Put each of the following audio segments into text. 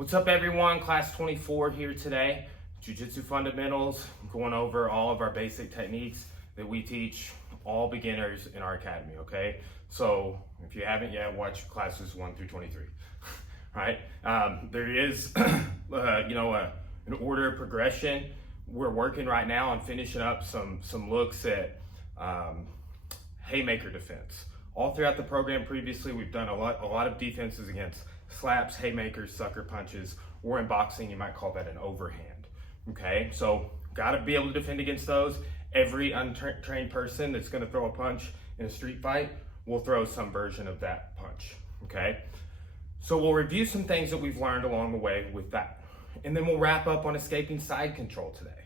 What's up everyone, class 24 here today. Jiu Jitsu fundamentals, going over all of our basic techniques that we teach all beginners in our academy, okay? So if you haven't yet, watch classes 1 through 23, right? There is, an order of progression. We're working right now on finishing up some looks at Haymaker defense. All throughout the program previously, we've done a lot of defenses against slaps, haymakers, sucker punches, or in boxing, you might call that an overhand, okay? So gotta be able to defend against those. Every untrained person that's gonna throw a punch in a street fight will throw some version of that punch, okay? So we'll review some things that we've learned along the way with that. And then we'll wrap up on escaping side control today.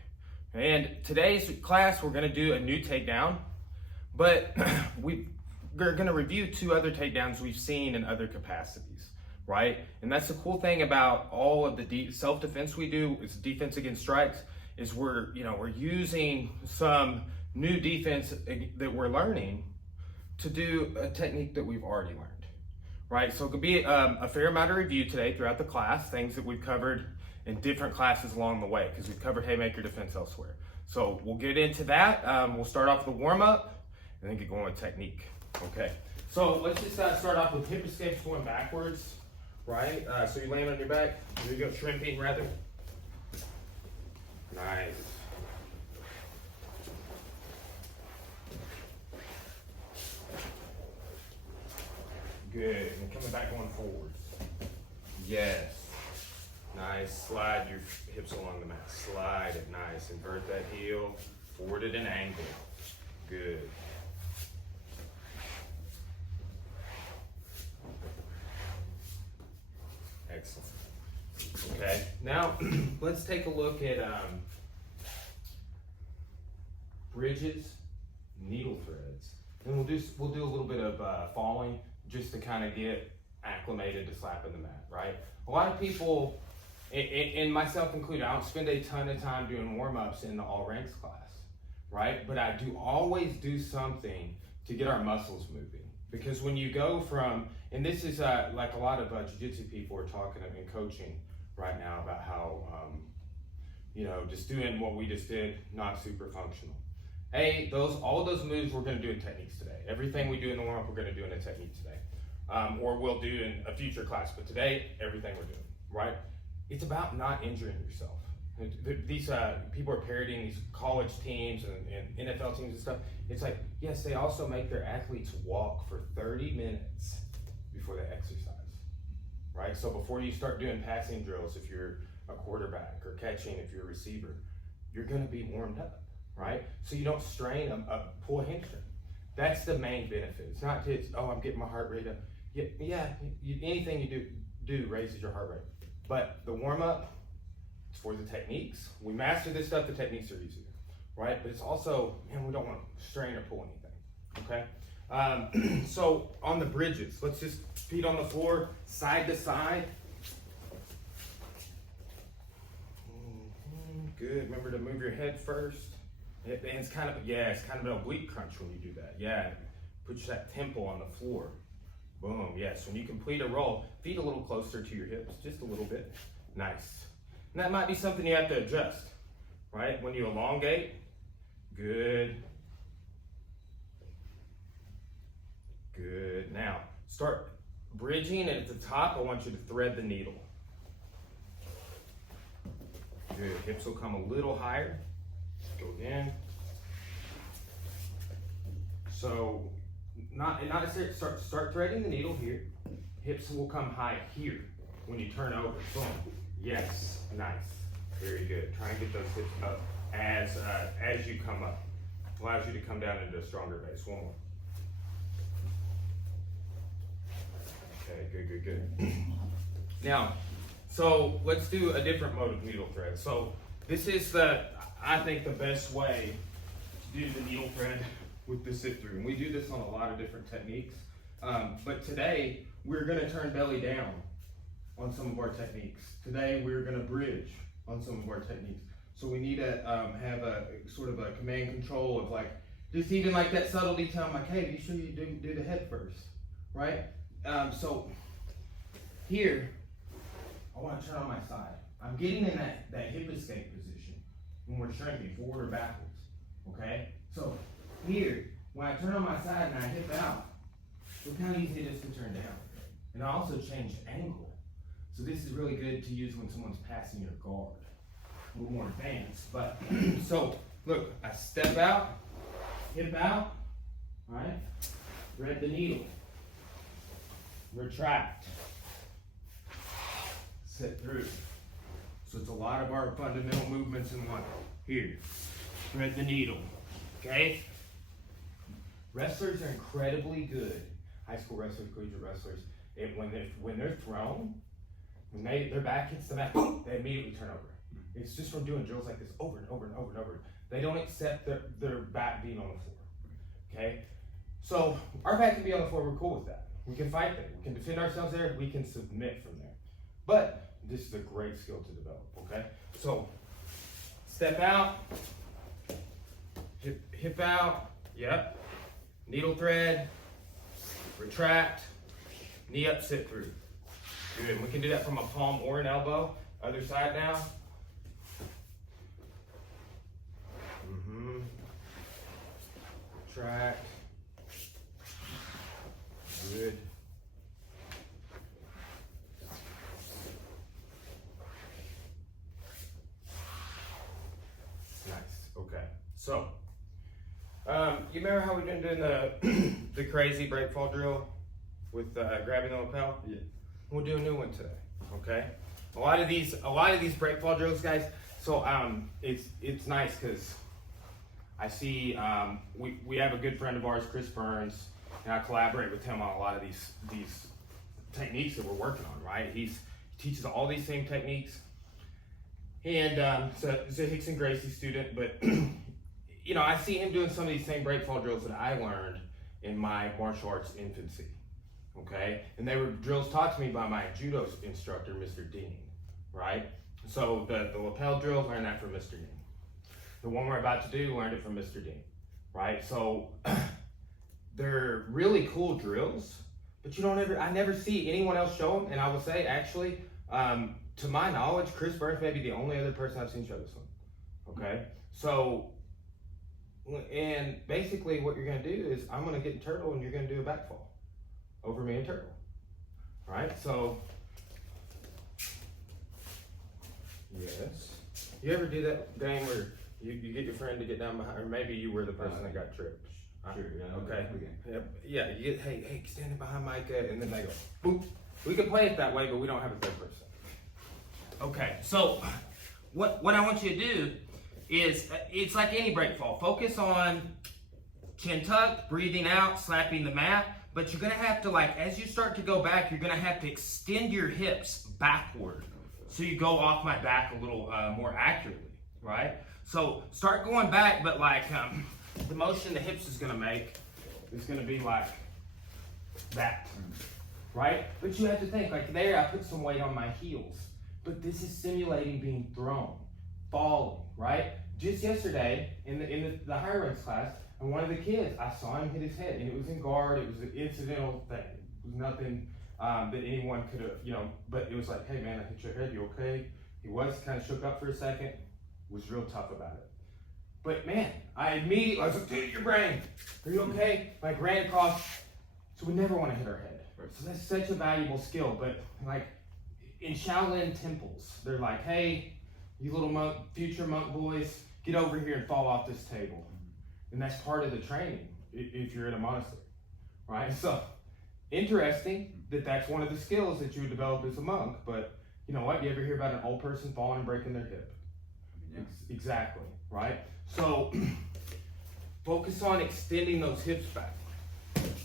And today's class, we're gonna do a new takedown, but we're gonna review 2 other takedowns we've seen in other capacities, right? And that's the cool thing about all of the self-defense we do, is defense against strikes, is we're using some new defense that we're learning to do a technique that we've already learned, right? So it could be a fair amount of review today throughout the class, things that we've covered in different classes along the way, because we've covered haymaker defense elsewhere. So we'll get into that. We'll start off with the warm-up and then get going with technique, okay? So let's just start off with hip escapes going backwards, right? So you're laying on your back. Here you go, shrimping rather. Nice. Good, and coming back going forwards. Yes. Nice, slide your hips along the mat. Slide it, nice. Invert that heel, forward at an angle. Good. Excellent. Okay, now let's take a look at bridges, needle threads. And we'll do a little bit of falling just to kind of get acclimated to slapping the mat, right? A lot of people, and myself included, I don't spend a ton of time doing warm-ups in the all ranks class, right? But I do always do something to get our muscles moving. Because when you go from, and this is like a lot of jiu-jitsu people are talking and coaching right now about how, just doing what we just did, not super functional. Hey, all of those moves we're gonna do in techniques today. Everything we do in the warm-up, we're gonna do in a technique today. Or we'll do in a future class, but today, everything we're doing, right? It's about not injuring yourself. These people are parodying these college teams and NFL teams and stuff. It's like, yes, they also make their athletes walk for 30 minutes before they exercise, right? So before you start doing passing drills, if you're a quarterback, or catching if you're a receiver, you're gonna be warmed up, right? So you don't strain pull a hamstring. That's the main benefit. It's not just, oh, I'm getting my heart rate up. Anything you do raises your heart rate. But the warm-up, it's for the techniques. We master this stuff, the techniques are easier, right? But it's also, we don't want to strain or pull anything, okay? So on the bridges, let's just feet on the floor, side to side. Good, remember to move your head first. And it's kind of an oblique crunch when you do that. Yeah, put that temple on the floor. Boom, yes, when you complete a roll, feet a little closer to your hips, just a little bit. Nice. And that might be something you have to adjust, right? When you elongate, good. Good. Now, start bridging, and at the top, I want you to thread the needle. Good, hips will come a little higher. Go again. So, not necessarily start threading the needle here. Hips will come high here when you turn over. Boom. Yes. Nice. Very good. Try and get those hips up as you come up. Allows you to come down into a stronger base. One more. Okay. Good. Now, so let's do a different mode of needle thread. So this is I think the best way to do the needle thread with the sit through. And we do this on a lot of different techniques. But today, we're gonna turn belly down on some of our techniques. Today, we're gonna bridge on some of our techniques. So we need to have a sort of a command control of like, just even like that subtle detail, I'm like, hey, be sure you do the head first, right? So here, I want to turn on my side. I'm getting in that hip escape position when we're shrinking, forward or backwards, okay? So here, when I turn on my side and I hip out, look how easy it is to turn down. And I also change angle. So this is really good to use when someone's passing your guard. A little more advanced, but so look, I step out, hip out, all right? Thread the needle, retract, sit through. So it's a lot of our fundamental movements in one. Here, thread the needle, okay? Wrestlers are incredibly good, high school wrestlers, collegiate wrestlers, when they're thrown, when their back hits the mat, boom, they immediately turn over. It's just from doing drills like this over and over and over and over. They don't accept their back being on the floor, okay? So our back can be on the floor, we're cool with that. We can fight there, we can defend ourselves there, we can submit from there. But this is a great skill to develop, okay? So step out, hip out, yep. Needle thread, retract, knee up, sit through. Good, we can do that from a palm or an elbow. Other side now. Retract. Good. Nice, okay. So, you remember how we've been doing the crazy break fall drill with grabbing the lapel? Yeah. We'll do a new one today, okay? A lot of these break fall drills, guys. So it's nice because I see we have a good friend of ours, Chris Burns, and I collaborate with him on a lot of these techniques that we're working on. Right? He teaches all these same techniques, and so he's a Hickson Gracie student, but you know, I see him doing some of these same break fall drills that I learned in my martial arts infancy. Okay, and they were drills taught to me by my judo instructor, Mr. Dean, right? So the lapel drill, learned that from Mr. Dean. The one we're about to do, learned it from Mr. Dean, right? So they're really cool drills, but I never see anyone else show them. And I will say, actually, to my knowledge, Chris Burns may be the only other person I've seen show this one, okay? So, and basically what you're gonna do is I'm gonna get in turtle and you're gonna do a back fall over me and turtle, right? So, yes. You ever do that game where you get your friend to get down behind, or maybe you were the person that got tripped? Sure, yeah. Okay. Yep. Yeah, you get, hey, standing behind Micah, and then they go, boop. We can play it that way, but we don't have a third person. Okay, so what I want you to do is, it's like any break fall. Focus on chin tucked, breathing out, slapping the mat. But you're gonna have to, like, as you start to go back, you're gonna have to extend your hips backward. So you go off my back a little more accurately, right? So start going back, but like the motion the hips is gonna make is gonna be like that, right? But you have to think, like there, I put some weight on my heels, but this is simulating being thrown, falling, right? Just yesterday in the higher ranks class, and one of the kids, I saw him hit his head, and it was in guard. It was an incidental thing. It was nothing that anyone could have, you know. But it was like, hey man, I hit your head. You okay? He was kind of shook up for a second. Was real tough about it. But man, I was like, dude, your brain. Are you okay? Like ran across. So we never want to hit our head. So that's such a valuable skill. But like in Shaolin temples, they're like, hey, you little future monk boys, get over here and fall off this table. And that's part of the training if you're in a monastery, right? So interesting that that's one of the skills that you would develop as a monk. But you know what? You ever hear about an old person falling and breaking their hip? Yeah. Exactly, right? So focus on extending those hips back.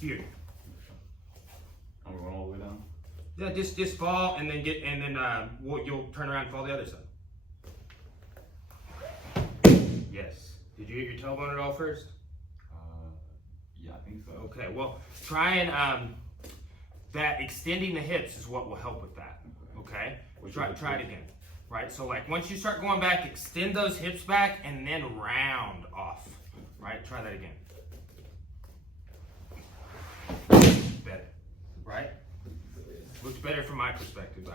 Here. I'm going all the way down. Yeah, just fall and then you'll turn around and fall the other side. Yes. Did you get your tailbone at all first? Yeah, I think so. Okay, well, try and that extending the hips is what will help with that. Okay? Try it again. Right? So like once you start going back, extend those hips back and then round off. Right? Try that again. Better. Right? Looks better from my perspective.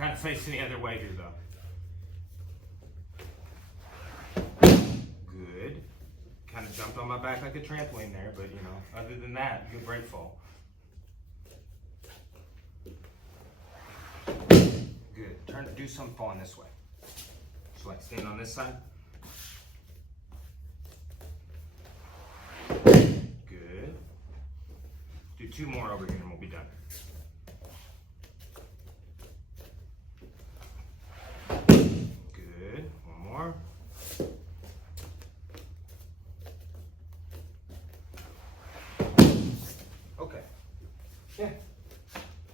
Kind of facing the other way here though. Good. Kind of jumped on my back like a trampoline there, but you know, other than that, good break fall. Good. Turn to do some falling this way. So like stand on this side. Good. Do 2 more over here and we'll be done. Good. 1 more. Okay. Yeah.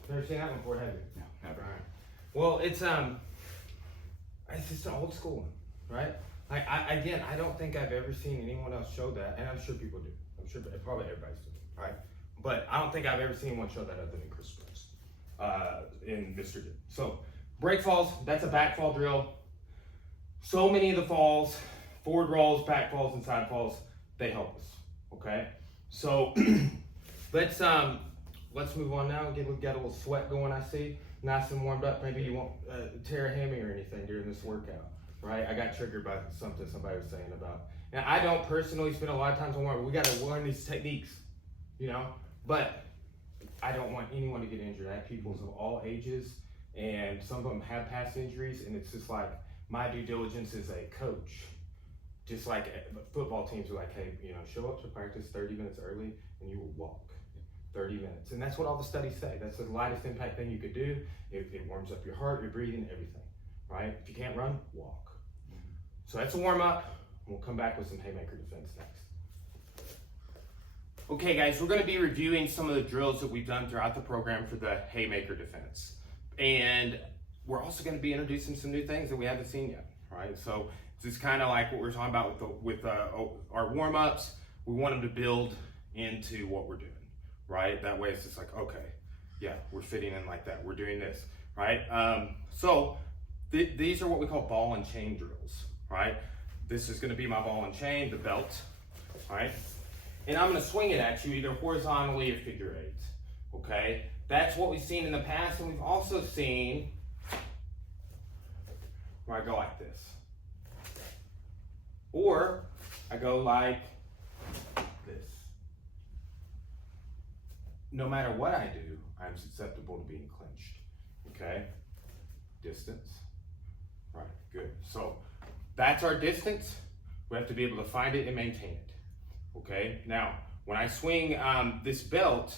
Never seen that one before, have you? No, never. All right. Well, it's just an old school one, right? Like I don't think I've ever seen anyone else show that, and I'm sure people do. I'm sure probably everybody's doing it, right? But I don't think I've ever seen anyone show that other than Chris Brooks in Mr. Good. So break falls, that's a back fall drill. So many of the falls, forward rolls, back falls, and side falls, they help us. Okay, so let's move on now. Get a little sweat going. I see, nice and warmed up. Maybe you won't tear a hammy or anything during this workout, right? I got triggered by something somebody was saying about. And I don't personally spend a lot of time on warm. We got to learn these techniques, you know. But I don't want anyone to get injured. I have people of all ages, and some of them have past injuries, and it's just like my due diligence as a coach. Just like football teams are like, hey, you know, show up to practice 30 minutes early, and you will walk 30 minutes. And that's what all the studies say. That's the lightest impact thing you could do. It warms up your heart, your breathing, everything, right? If you can't run, walk. So that's a warm up. We'll come back with some Haymaker defense next. Okay guys, we're gonna be reviewing some of the drills that we've done throughout the program for the Haymaker defense. And we're also gonna be introducing some new things that we haven't seen yet, right? So this is kind of like what we're talking about with our warm-ups. We want them to build into what we're doing, right? That way it's just like, okay, yeah, we're fitting in like that. We're doing this, right? These are what we call ball and chain drills, right? This is gonna be my ball and chain, the belt, right? And I'm gonna swing it at you either horizontally or figure 8, okay? That's what we've seen in the past, and we've also seen where I go like this. Or I go like this. No matter what I do, I'm susceptible to being clinched, okay? Distance, right, good. So that's our distance. We have to be able to find it and maintain it, okay? Now, when I swing this belt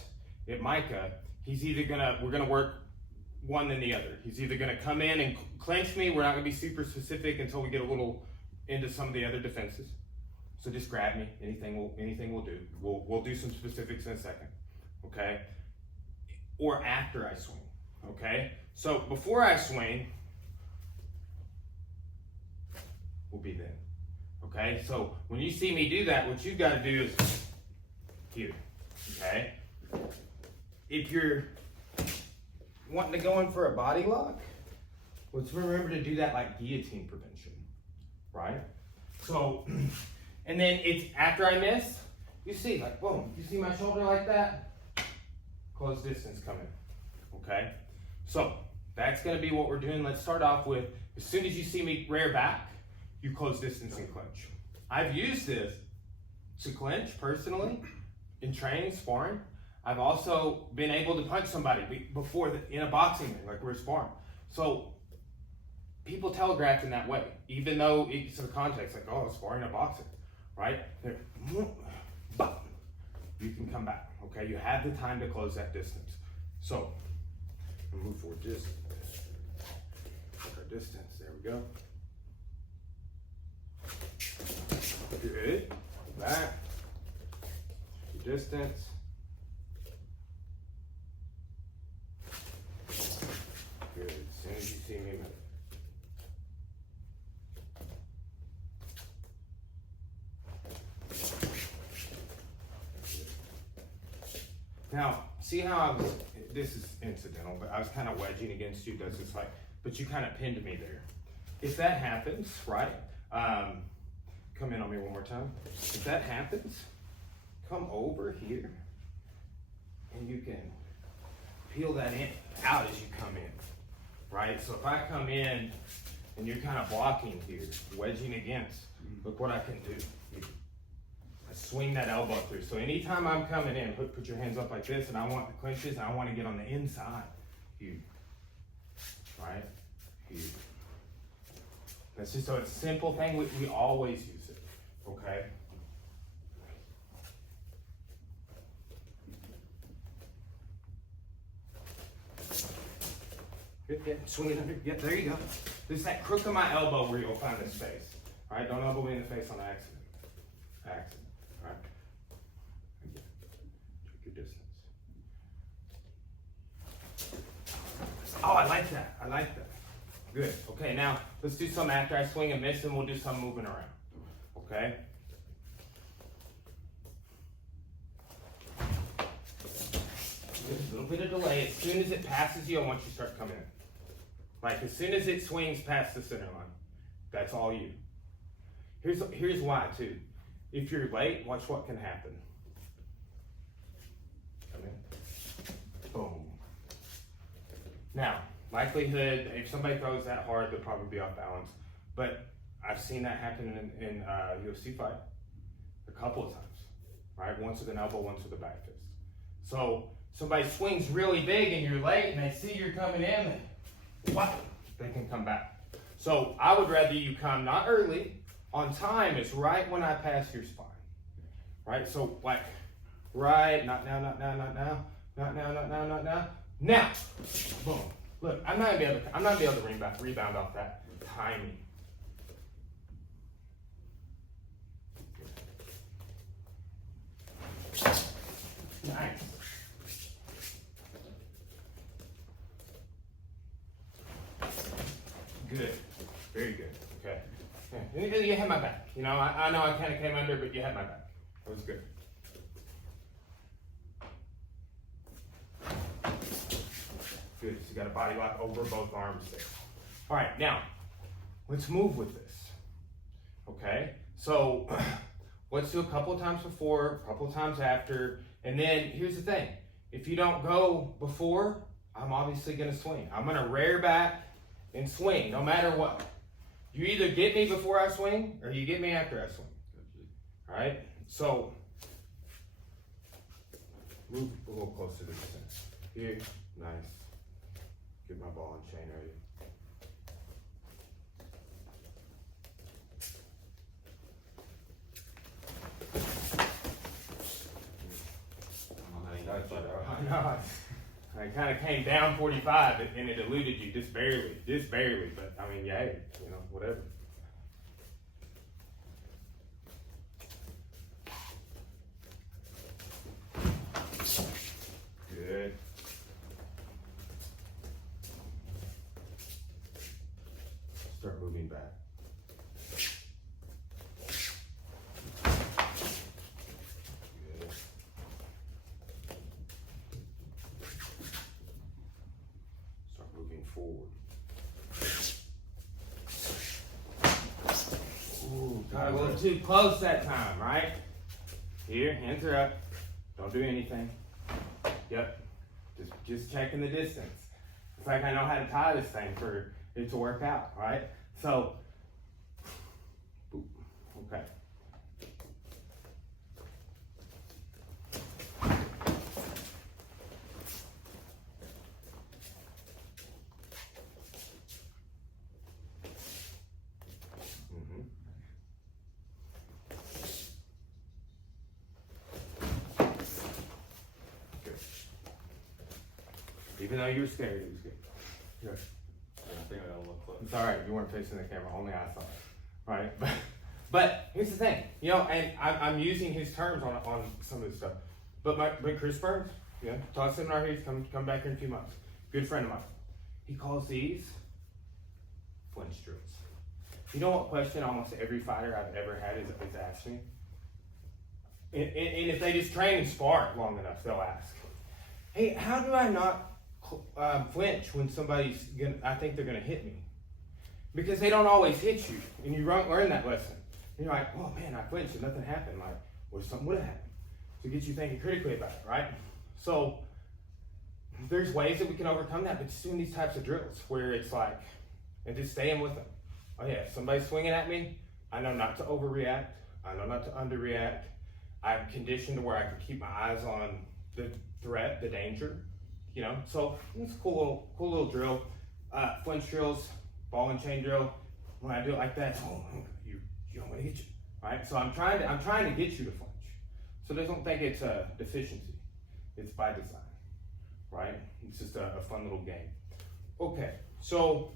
at Micah, we're gonna work one than the other. He's either gonna come in and clinch me. We're not gonna be super specific until we get a little into some of the other defenses. So just grab me, anything will do. We'll do some specifics in a second, okay? Or after I swing, okay? So before I swing, will be then, okay? So when you see me do that, what you've gotta do is here, okay? If you're wanting to go in for a body lock, let's remember to do that like guillotine prevention, right? So, and then it's after I miss, you see like, boom, you see my shoulder like that? Close distance coming, okay? So that's gonna be what we're doing. Let's start off with, as soon as you see me rear back, you close distance and clinch. I've used this to clinch personally in training, sparring. I've also been able to punch somebody before in a boxing ring, like we're sparring. So people telegraph in that way, even though it's the context, like, oh, sparring a boxer, right? You can come back, okay? You have the time to close that distance. So, we'll move forward just our distance, there we go. Good, back, your distance. Good, as soon as you see me move. Now, see how this is incidental, but I was kind of wedging against you, does this like, but you kind of pinned me there. If that happens, right, come in on me one more time. If that happens, come over here, and you can peel that in out as you come in. right? So if I come in and you're kind of blocking here, wedging against, look what I can do. I swing that elbow through. So anytime I'm coming in, put your hands up like this, and I want the clinches, and I want to get on the inside. Huge. Right? Huge. That's just a simple thing. We always use it. Okay? Good, yeah, swing it under. Yeah, there you go. This is that crook of my elbow where you'll find the space. All right? Don't elbow me in the face on accident. Accident. All right? Again. Check your distance. Oh, I like that. I like that. Good. Okay, now let's do some after I swing and miss, and we'll do some moving around. Okay? A little bit of delay. As soon as it passes you, I want you to start coming in. Like as soon as it swings past the center line, that's all you. Here's why too. If you're late, watch what can happen. Come in. Boom. Now, likelihood, if somebody throws that hard, they'll probably be off balance. But I've seen that happen in UFC fight a couple of times, right? Once with an elbow, once with a back fist. So somebody swings really big and you're late and they see you're coming in, and what? They can come back. So I would rather you come not early, on time. It's right when I pass your spine, right? So like, right, not now, not now, not now, not now, not now, not now. Now, boom. Look, I'm not gonna be able to rebound off that timing. Nice. Good. Very good. Okay. Yeah. You had my back. You know, I know I kind of came under, but you had my back. That was good. Good. So you got a body lock over both arms there. All right. Now, let's move with this. Okay. So let's do a couple of times before, a couple of times after. And then here's the thing. If you don't go before, I'm obviously going to swing. I'm going to rear back and swing no matter what. You either get me before I swing or you get me after I swing. All right? So move a little closer to the center. Here. Nice. Get my ball and chain ready. I know. I kind of came down 45 and it eluded you just barely. But I mean, yeah, you know, whatever. Good. Start moving back. Forward. Ooh, got a little too close that time, right? Here, hands are up. Don't do anything. Yep. Just checking the distance. It's like I know how to tie this thing for it to work out, right? So, okay. Even though you were scared, it was good. Good. I think I got a little close. It's all right. You weren't facing the camera. Only I saw it. Right? But here's the thing. You know, and I'm using his terms on some of this stuff. But Chris Burns, yeah, taught seminar here. He's come back here in a few months. Good friend of mine. He calls these flinch drills. You know what question almost every fighter I've ever had is asked me? And if they just train and spar long enough, they'll ask, hey, how do I not flinch when I think they're gonna hit me? Because they don't always hit you, and you learn that lesson. And you're like, oh man, I flinched and nothing happened. Like, well, something would have happened. To get you thinking critically about it, right? So there's ways that we can overcome that, but just doing these types of drills where it's like, and just staying with them. Oh yeah, if somebody's swinging at me, I know not to overreact. I know not to underreact. I'm conditioned to where I can keep my eyes on the threat, the danger, you know? So it's a cool little drill. Flinch drills, ball and chain drill. When I do it like that, oh, you don't want to hit you, right? So I'm trying to get you to flinch. So they don't think it's a deficiency. It's by design, right? It's just a fun little game. Okay, so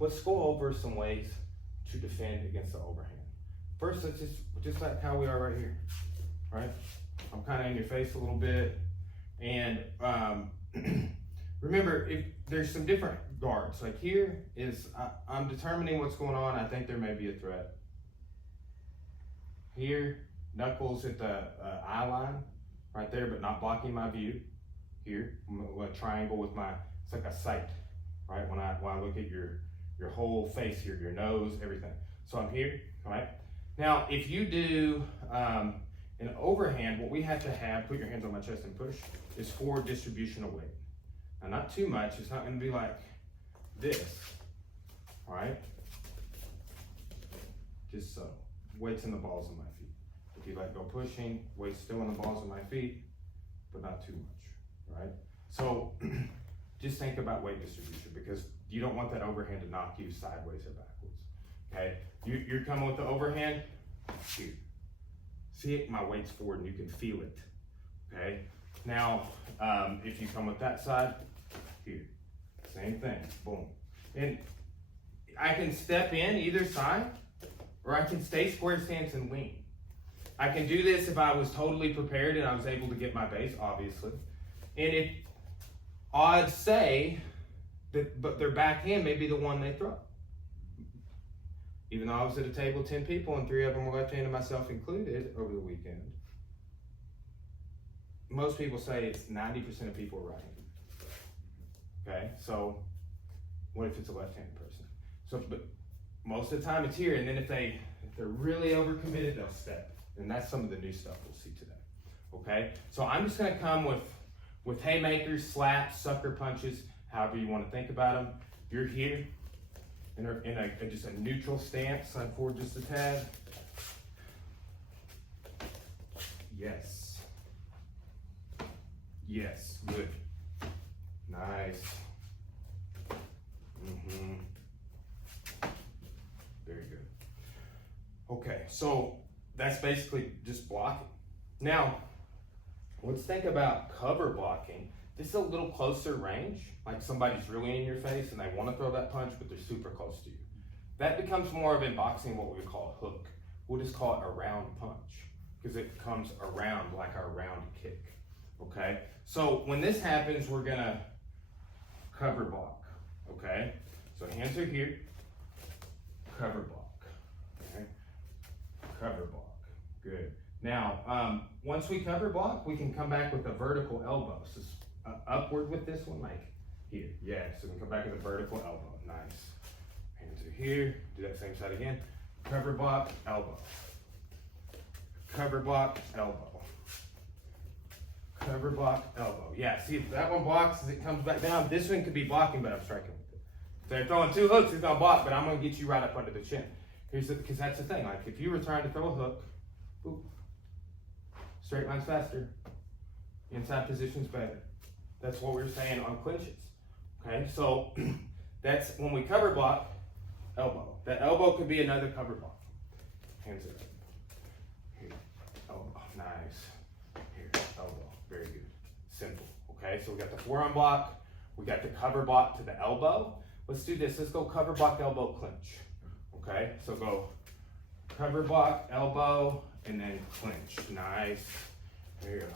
let's go over some ways to defend against the overhand. First, let's just like how we are right here, right? I'm kind of in your face a little bit, and remember, if there's some different guards. Like here is, I'm determining what's going on. I think there may be a threat. Here, knuckles at the eye line, right there, but not blocking my view. Here, a triangle with my, it's like a sight, right? When I look at your whole face here, your nose, everything. So I'm here, right? Now, if you do an overhand, what we have to have, put your hands on my chest and push, is forward distribution of weight. Now, not too much. It's not going to be like this, right? Just so. Weight's in the balls of my feet. If you let go pushing, weight's still in the balls of my feet, but not too much, right? So just think about weight distribution, because you don't want that overhand to knock you sideways or backwards, okay? You're coming with the overhand, here. See it? My weight's forward and you can feel it, okay? Now, if you come with that side, here, same thing, boom. And I can step in either side, or I can stay square stance and lean. I can do this if I was totally prepared and I was able to get my base, obviously. And if odds say that, but their backhand may be the one they throw. Even though I was at a table of 10 people and 3 of them were left-handed, myself included, over the weekend, most people say it's 90% of people are right-handed. Okay, so what if it's a left-handed person? So, but most of the time it's here, and then if they're really overcommitted, they'll step. And that's some of the new stuff we'll see today. Okay, so I'm just gonna come with haymakers, slaps, sucker punches, however you want to think about them. You're here in just a neutral stance, side forward just a tad. Yes. Yes, good. Nice. Very good. Okay, so that's basically just blocking. Now, let's think about cover blocking. This is a little closer range, like somebody's really in your face and they want to throw that punch, but they're super close to you. That becomes more of in boxing what we would call a hook. We'll just call it a round punch, because it comes around like our round kick, okay? So when this happens, we're gonna cover block, okay? So hands are here, cover block, okay? Cover block, good. Now, once we cover block, we can come back with a vertical elbow. So upward with this one, like here, yeah. So we can come back with a vertical elbow, nice. Hands are here, do that same side again. Cover block, elbow. Cover block, elbow. Cover block, elbow. Yeah, see if that one blocks as it comes back down. This one could be blocking, but I'm striking with it. If they're throwing 2 hooks, it's gonna block, but I'm gonna get you right up under the chin. Because that's the thing, like if you were trying to throw a hook, boop, straight line's faster, inside position's better. That's what we're saying on clinches, okay? So that's when we cover block, elbow. That elbow could be another cover block. Hands up. Here, elbow, nice. Here, elbow, very good. Simple, okay? So we got the forearm block, we got the cover block to the elbow. Let's do this, let's go cover block, elbow, clinch. Okay, so go cover block, elbow, and then clinch. Nice. There you go.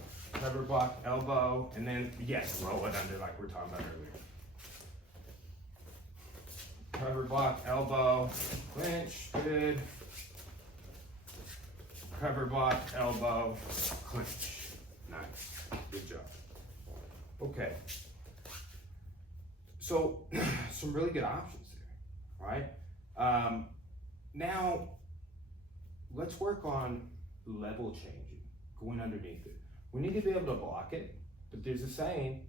Cover block, elbow, and then, yes, roll it under like we were talking about earlier. Cover block, elbow, clinch, good. Cover block, elbow, clinch. Nice. Good job. Okay. So, some really good options there, right? Now, let's work on level changing, going underneath it. We need to be able to block it, But there's a saying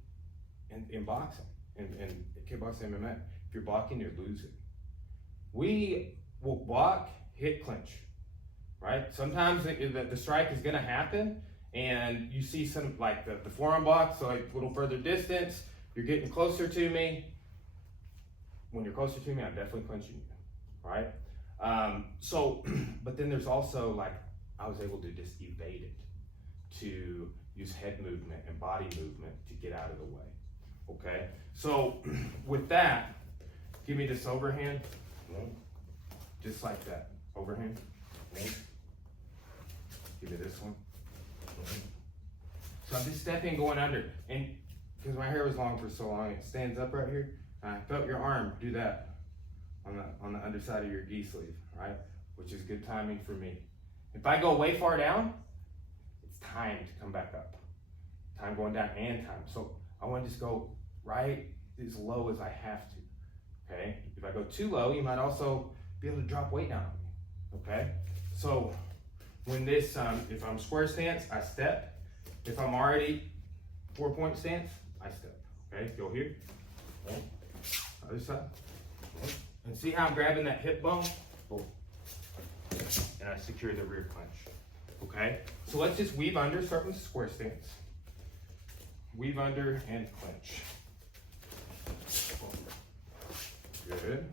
in boxing, in kickboxing MMA, if you're blocking, you're losing. We will block, hit, clinch, right? Sometimes the strike is gonna happen, and you see some, like the forearm block, so like a little further distance, you're getting closer to me. When you're closer to me, I'm definitely clinching you, right? But then there's also like, I was able to just evade it, to use head movement and body movement to get out of the way, okay? So with that, give me this overhand, just like that, overhand. Give me this one. So I'm just stepping, going under, and because my hair was long for so long, it stands up right here. I felt your arm do that on the underside of your gi sleeve, right? Which is good timing for me. If I go way far down, it's time to come back up. Time going down and time. So I want to just go right as low as I have to, okay? If I go too low, you might also be able to drop weight down on me, okay? So when this, if I'm square stance, I step. If I'm already 4-point stance, I step, okay? Go here, other side. And see how I'm grabbing that hip bone? And I secure the rear clinch, okay? So let's just weave under, start with square stance. Weave under and clinch. Good.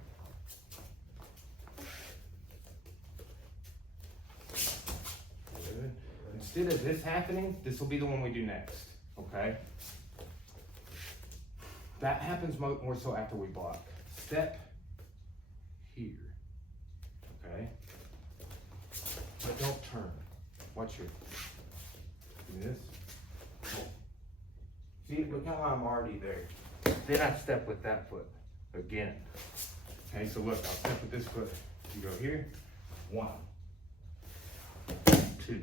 Good. Instead of this happening, this will be the one we do next, okay? That happens more so after we block. Step here, okay? But don't turn. Watch here. Do this. See, look how I'm already there. Then I step with that foot again. Okay, so look, I'll step with this foot. You go here. 1, 2.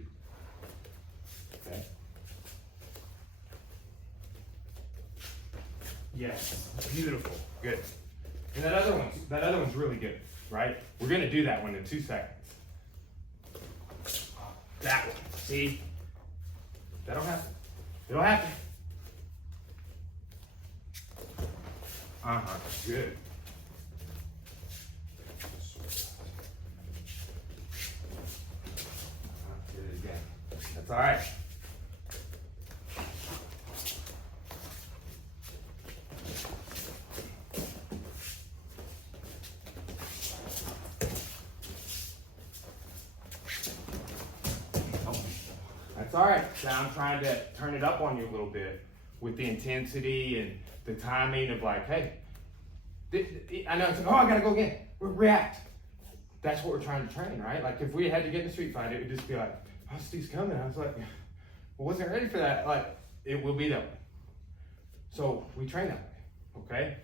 Okay. Yes, beautiful, good. And that other one's really good, right? We're gonna do that one in 2 seconds. That one, see? That'll happen. It'll happen. Good. Do it again. That's all right. That's all right. Now I'm trying to turn it up on you a little bit with the intensity and the timing of like, hey, I know it's like, oh, I gotta go again. React. That's what we're trying to train, right? Like if we had to get in a street fight, it would just be like, oh, Steve's coming. I was like, well, wasn't ready for that. Like, it will be that way. So we train that way, okay?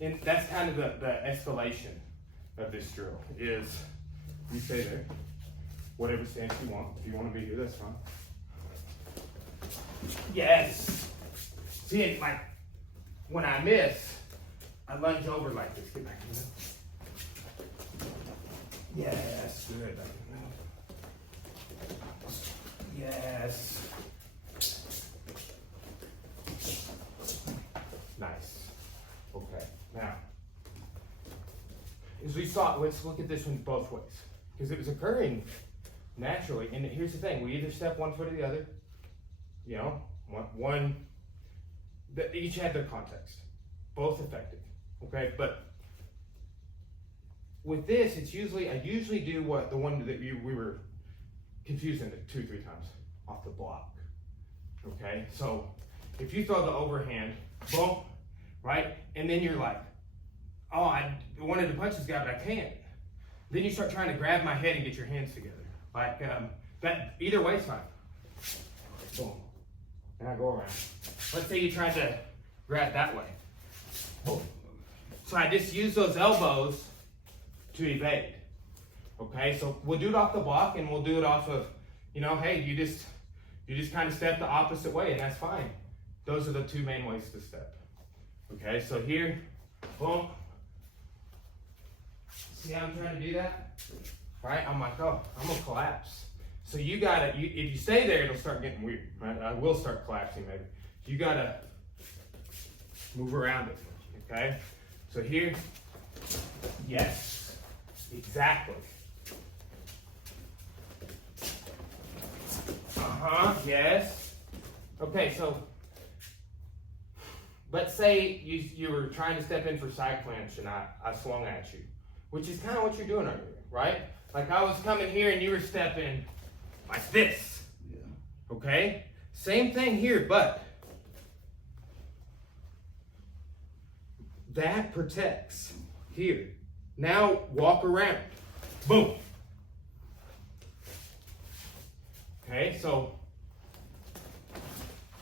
And that's kind of the escalation of this drill is you stay there, whatever stance you want. If you want to be here, that's fine. Yes. See, like when I miss, I lunge over like this. Get back in the middle. Yes, good. Yes. Nice. Okay. Now, as we saw, let's look at this one both ways because it was occurring naturally. And here's the thing: we either step one foot or the other. You know, one. Each had their context, both effective. Okay, but with this, it's I usually do what the one that we were confusing it 2 or 3 times off the block. Okay, so if you throw the overhand, boom, right, and then you're like, oh, I wanted to punch this guy, but I can't. Then you start trying to grab my head and get your hands together. Like that, either way is fine. Boom. And I go around. Let's say you tried to grab that way. Boom. So I just use those elbows to evade. Okay, so we'll do it off the block and we'll do it off of, you know, hey, you just kind of step the opposite way and that's fine. Those are the 2 main ways to step. Okay, so here, boom. See how I'm trying to do that? Right, I'm like, oh, I'm gonna collapse. So you gotta, if you stay there, it'll start getting weird, right? I will start collapsing maybe. You gotta move around it, okay? So here, yes, exactly. Yes. Okay, so let's say you were trying to step in for side clinch and I swung at you, which is kind of what you're doing over here, right? Like I was coming here and you were stepping like this. Yeah. Okay? Same thing here, but that protects here. Now walk around. Boom. Okay, so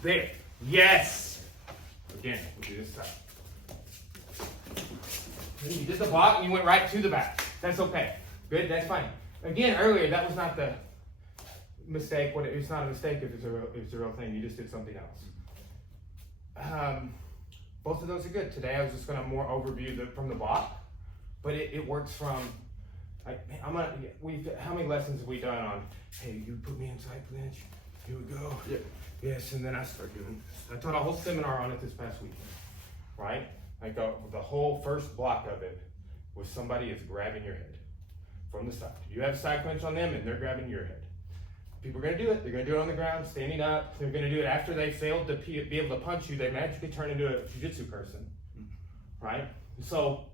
there. Yes. Again, we'll do this side. You did the block and you went right to the back. That's okay. Good, that's fine. Again, earlier, that was not the mistake. It's not a mistake if it's a real thing. You just did something else. Both of those are good. Today I was just going to more overview from the block, but it works from, how many lessons have we done on, hey, you put me in side clinch, here we go. Yeah. Yes, and then I start doing this. I taught a whole seminar on it this past weekend, right? Like the whole first block of it was somebody is grabbing your head from the side. You have a side clinch on them and they're grabbing your head. People are going to do it. They're going to do it on the ground, standing up. They're going to do it after they failed to be able to punch you. They magically turn into a Jiu Jitsu person, right? So,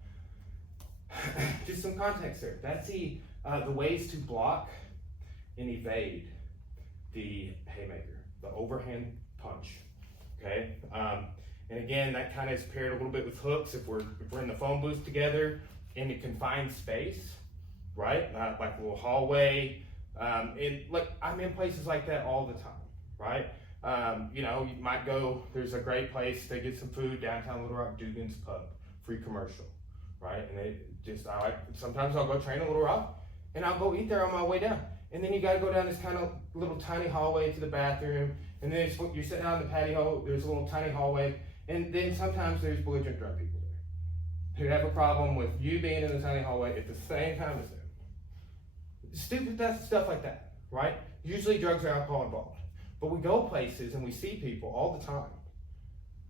just some context there. That's the ways to block and evade the haymaker, the overhand punch. Okay, and again, that kind of is paired a little bit with hooks. If we're in the phone booth together in a confined space, right? Like a little hallway. I'm in places like that all the time, right? You might go. There's a great place to get some food downtown Little Rock, Dugan's Pub, free commercial, right? And sometimes I'll go train a Little Rock, and I'll go eat there on my way down. And then you got to go down this kind of little tiny hallway to the bathroom, and then you're sitting out in the patio. There's a little tiny hallway, and then sometimes there's belligerent drunk people there who have a problem with you being in the tiny hallway at the same time as them. Stupid stuff like that, right? Usually drugs or alcohol involved. But we go places and we see people all the time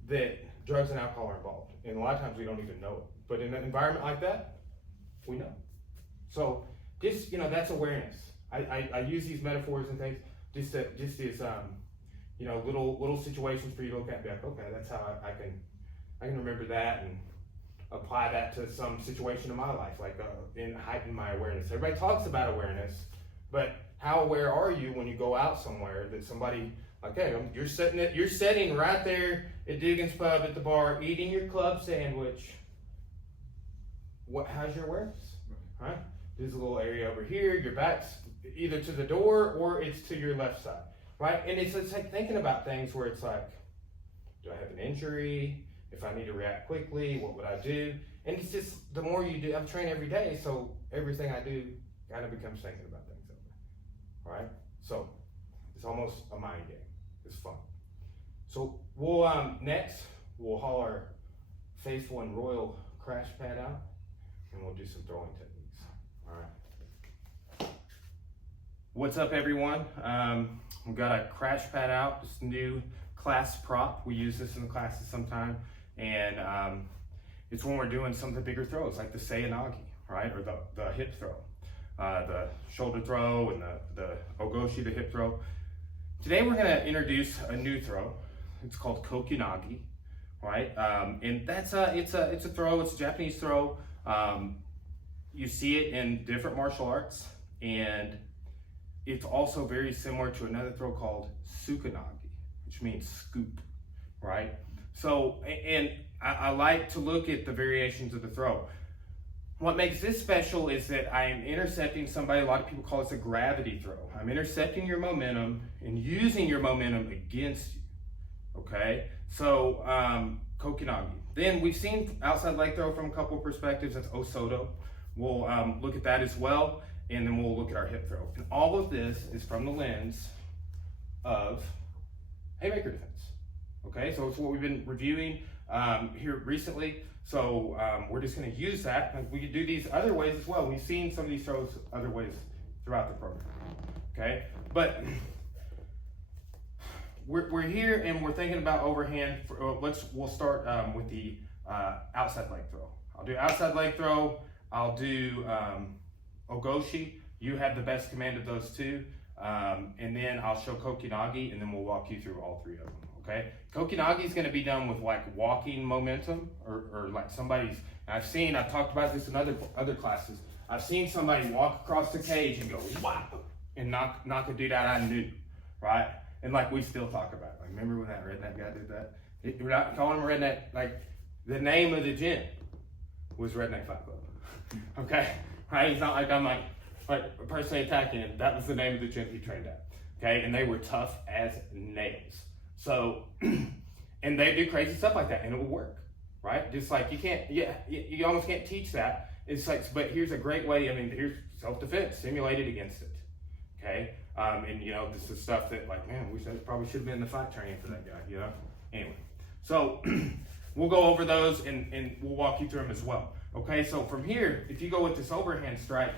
that drugs and alcohol are involved. And a lot of times we don't even know it. But in an environment like that, we know. So just, that's awareness. I use these metaphors and things just as little situations for you to look at and be like, okay, that's how I can remember that and apply that to some situation in my life, like in heighten my awareness. Everybody talks about awareness, but how aware are you when you go out somewhere that somebody, like, hey, you're sitting right there at Dugan's Pub at the bar, eating your club sandwich. How's your awareness? Right? There's a little area over here. Your back's either to the door or it's to your left side, right? And it's like thinking about things where it's like, do I have an injury? If I need to react quickly, what would I do? And it's just, the more you do, I'm training every day, so everything I do kind of becomes thinking about things over there, right? So it's almost a mind game. It's fun. So next, we'll haul our faithful and royal crash pad out, and we'll do some throwing techniques. All right. What's up, everyone? We've got a crash pad out, this new class prop. We use this in the classes sometime. And it's when we're doing some of the bigger throws, like the Seyanagi, right? Or the hip throw, the shoulder throw and the Ogoshi, the hip throw. Today we're gonna introduce a new throw. It's called Kokunagi, right? And it's a throw, it's a Japanese throw. You see it in different martial arts, and it's also very similar to another throw called Tsukunagi, which means scoop, right? So, and I like to look at the variations of the throw. What makes this special is that I am intercepting somebody. A lot of people call this a gravity throw. I'm intercepting your momentum and using your momentum against you, okay? So, Kokunagi. Then we've seen outside leg throw from a couple of perspectives. That's Osoto. We'll look at that as well, and then we'll look at our hip throw. And all of this is from the lens of haymaker defense. Okay, so it's what we've been reviewing here recently. So we're just going to use that. We could do these other ways as well. We've seen some of these throws other ways throughout the program. Okay, But we're here and we're thinking about overhand. We'll start with the outside leg throw. I'll do outside leg throw. I'll do ogoshi. You have the best command of those two. And then I'll show kokinagi, and then we'll walk you through all three of them, okay? Kokinagi is going to be done with like walking momentum, or like somebody's, I've talked about this in other classes. I've seen somebody walk across the cage and go, wow, and knock a dude out I knew, right? And like we still talk about it. Like, remember when that redneck guy did that? We're not calling him redneck, like the name of the gym was Redneck Fight Club, okay? Right? It's not like I'm like personally attacking him. That was the name of the gym he trained at, okay? And they were tough as nails. So, and they do crazy stuff like that, and it will work, right? Just like you almost can't teach that. It's like, but here's a great way. I mean, here's self-defense simulated against it, okay? And you know, this is stuff that, like, man, we probably should have been in the fight training for that guy, you know? Anyway, so we'll go over those and we'll walk you through them as well. Okay, so from here, if you go with this overhand strike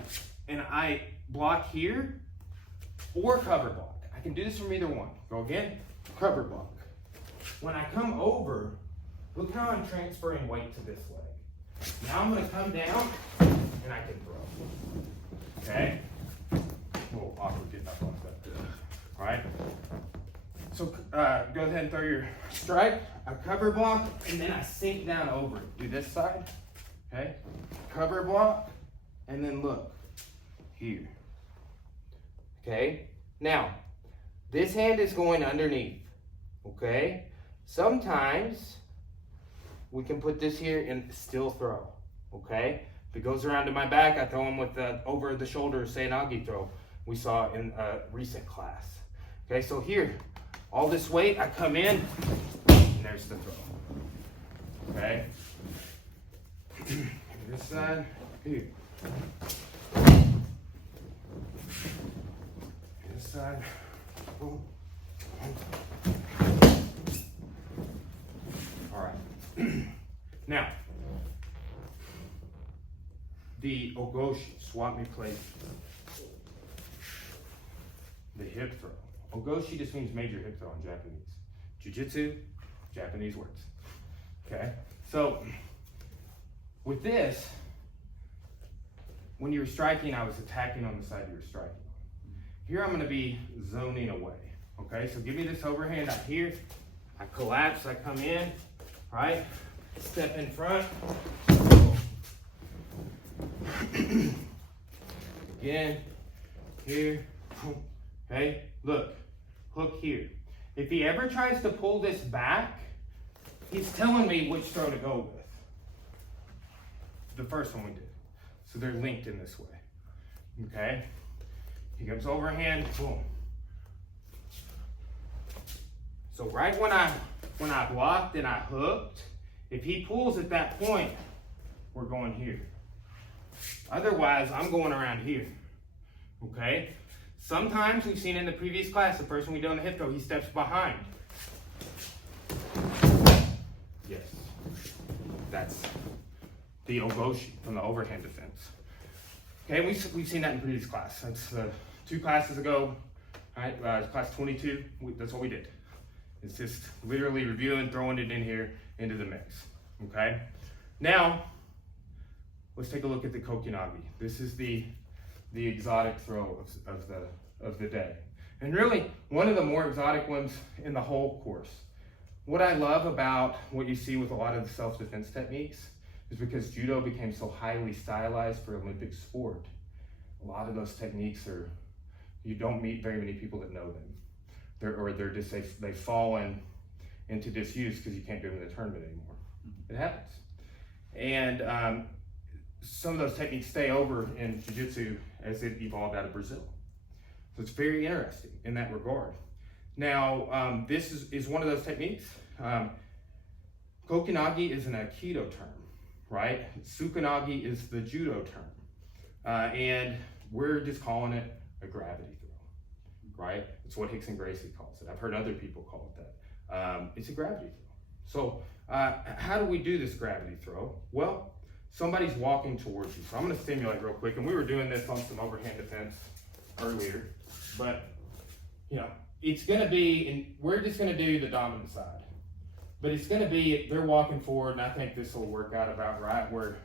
and I block here or cover block, I can do this from either one. Go again, cover block. When I come over, look how I'm transferring weight to this leg. Now I'm gonna come down and I can throw. Okay? A little awkward getting up like that. All right? So go ahead and throw your strike, a cover block, and then I sink down over it. Do this side, okay? Cover block, and then look, here. Okay? Now, this hand is going underneath, okay? Sometimes we can put this here and still throw, okay? If it goes around to my back, I throw him with the over the shoulder Seanagi throw we saw in a recent class. Okay, so here, all this weight, I come in, and there's the throw. Okay? This side, here. This side, boom. All right. Now, the ogoshi, swap me places. The hip throw. Ogoshi just means major hip throw in Japanese. Jiu Jitsu, Japanese words. Okay? So, with this, when you were striking, I was attacking on the side you were striking. Here I'm going to be zoning away. Okay? So give me this overhand out here. I collapse, I come in, right? Step in front. Again, here. Okay, look, hook here. If he ever tries to pull this back, he's telling me which throw to go with. The first one we did. So they're linked in this way. Okay? He goes overhand, boom. So right when I blocked and I hooked, if he pulls at that point, we're going here. Otherwise, I'm going around here. Okay? Sometimes we've seen in the previous class, the person we did on the hip throw, he steps behind. Yes. That's the ogoshi from the overhand defense. Okay, we've seen that in previous class. That's 2 classes ago, right? Class 22, that's what we did. It's just literally reviewing, throwing it in here into the mix, okay? Now, let's take a look at the kokinagi. This is the exotic throw of the day. And really, one of the more exotic ones in the whole course. What I love about what you see with a lot of the self-defense techniques is because judo became so highly stylized for Olympic sport. A lot of those techniques you don't meet very many people that know them. They've fallen into disuse because you can't do them in the tournament anymore. It happens. And some of those techniques stay over in Jiu Jitsu as it evolved out of Brazil. So it's very interesting in that regard. Now, this is one of those techniques. Kokinagi is an Aikido term, right? Tsukanagi is the judo term. And we're just calling it a gravity throw, right? It's what Hickson Gracie calls it. I've heard other people call it that. It's a gravity throw. So how do we do this gravity throw? Well, somebody's walking towards you. So I'm going to simulate real quick. And we were doing this on some overhand defense earlier. But you know, it's gonna be, and we're just gonna do the dominant side. But it's gonna be, they're walking forward, and I think this will work out about right where,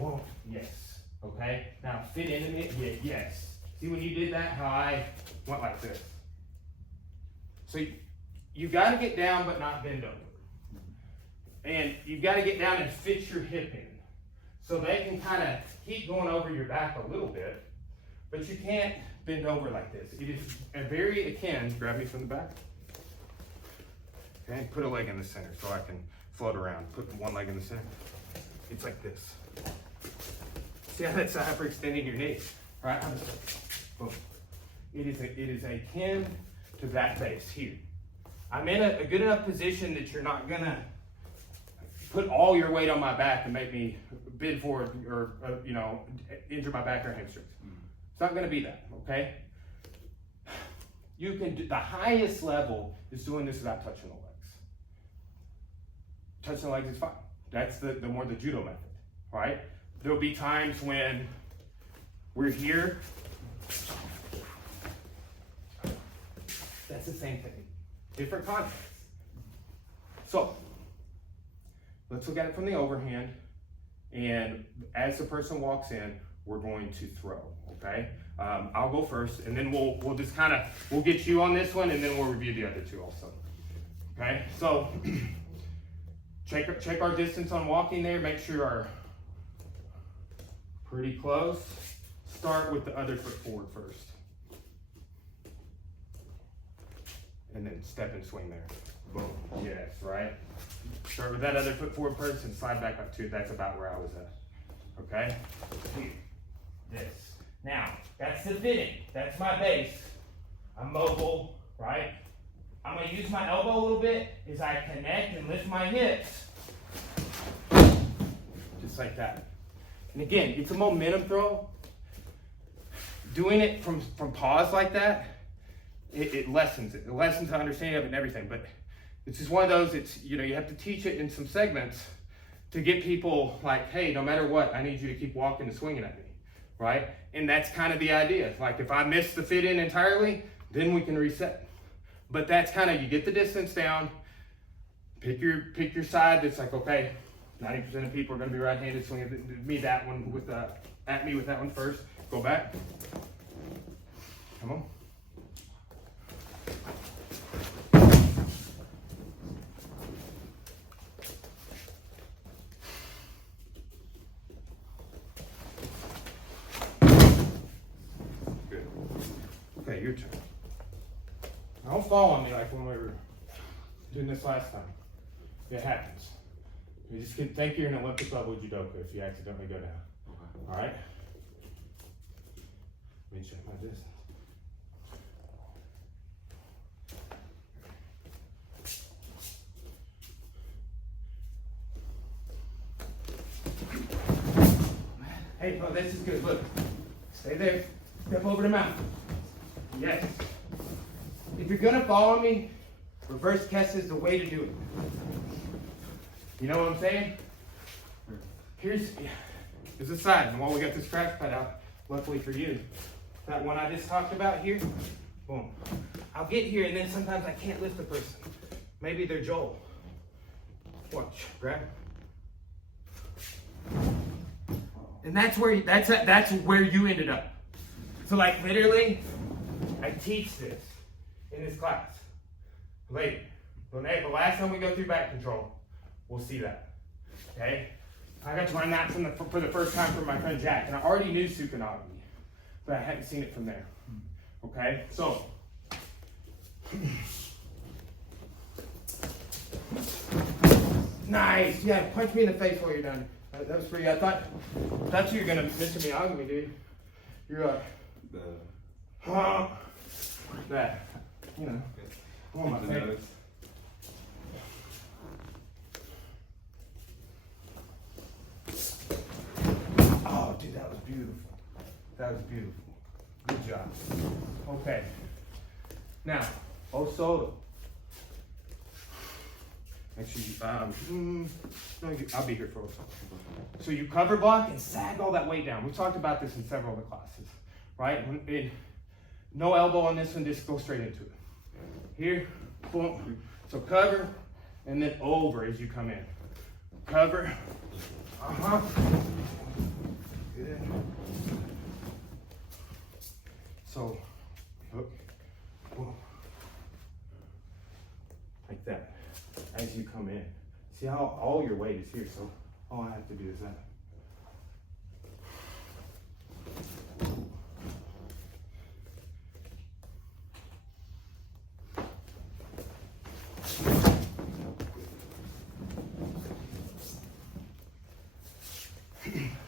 oh, yes, okay? Now fit into me, yeah, yes. See when you did that, how I went like this. So you gotta get down but not bend over. And you've gotta get down and fit your hip in. So they can kind of keep going over your back a little bit, but you can't bend over like this. It is a very akin, grab me from the back. Okay, put a leg in the center so I can float around. Put one leg in the center. It's like this. See how that's hyperextending your knee, right? Boom. It is akin to that base here. I'm in a good enough position that you're not gonna put all your weight on my back and make me bend forward or you know, injure my back or hamstrings. It's not gonna be that, okay? You can do, the highest level is doing this without touching the legs. Touching the legs is fine. That's the more the judo method, right? There'll be times when we're here. That's the same thing, different context. So let's look at it from the overhand, and as the person walks in, we're going to throw, okay? I'll go first, and then we'll just kind of, we'll get you on this one, and then we'll review the other two also, okay? So check our distance on walking there, make sure our pretty close. Start with the other foot forward first. And then step and swing there. Boom. Yes, right? Start with that other foot forward first and slide back up to it. That's about where I was at. Okay? Here. This. Now, that's the fitting. That's my base. I'm mobile, right? I'm going to use my elbow a little bit as I connect and lift my hips. Just like that. And again, it's a momentum throw. Doing it from pause like that, it lessens it. It lessens the understanding of it and everything. But it's just one of those, it's, you know, you have to teach it in some segments to get people like, hey, no matter what, I need you to keep walking and swinging at me, right? And that's kind of the idea. Like if I miss the fit in entirely, then we can reset. But that's kind of, you get the distance down, pick your side that's like, okay, 90% of people are going to be right-handed, swing at me that one with at me with that one first. Go back. Come on. Good. Okay, your turn. Don't fall on me like when we were doing this last time. It happens. You just can think you're an Olympic level judoka if you accidentally go down. Okay. All right? Let me check my distance. Hey, oh, this is good. Look, stay there. Step over the mountain. Yes. If you're gonna follow me, reverse chest is the way to do it. You know what I'm saying? Here's a side, and while we got this crack cut out, luckily for you, that one I just talked about here, boom. I'll get here, and then sometimes I can't lift the person. Maybe they're Joel. Watch, grab. And that's where you ended up. So like literally, I teach this in this class. Later. The last time we go through back control, we'll see that. Okay? I got to learn that for the first time from my friend Jack, and I already knew Sukanagami, but I hadn't seen it from there. Okay? So nice. Yeah, punch me in the face while you're done. That was pretty. I thought you were gonna Mr. Miyagi, dude. You're like that. You know. One of my favorites. Oh, dude, that was beautiful. That was beautiful. Good job. Okay. Now, Osoto. Actually, I'll be here for Osoto. So you cover block and sag all that weight down. We talked about this in several of the classes, right? No elbow on this one, just go straight into it. Here, boom. So cover, and then over as you come in. Cover. Good. So, hook, boom. Like that, as you come in. See how all your weight is here, so all I have to do is that.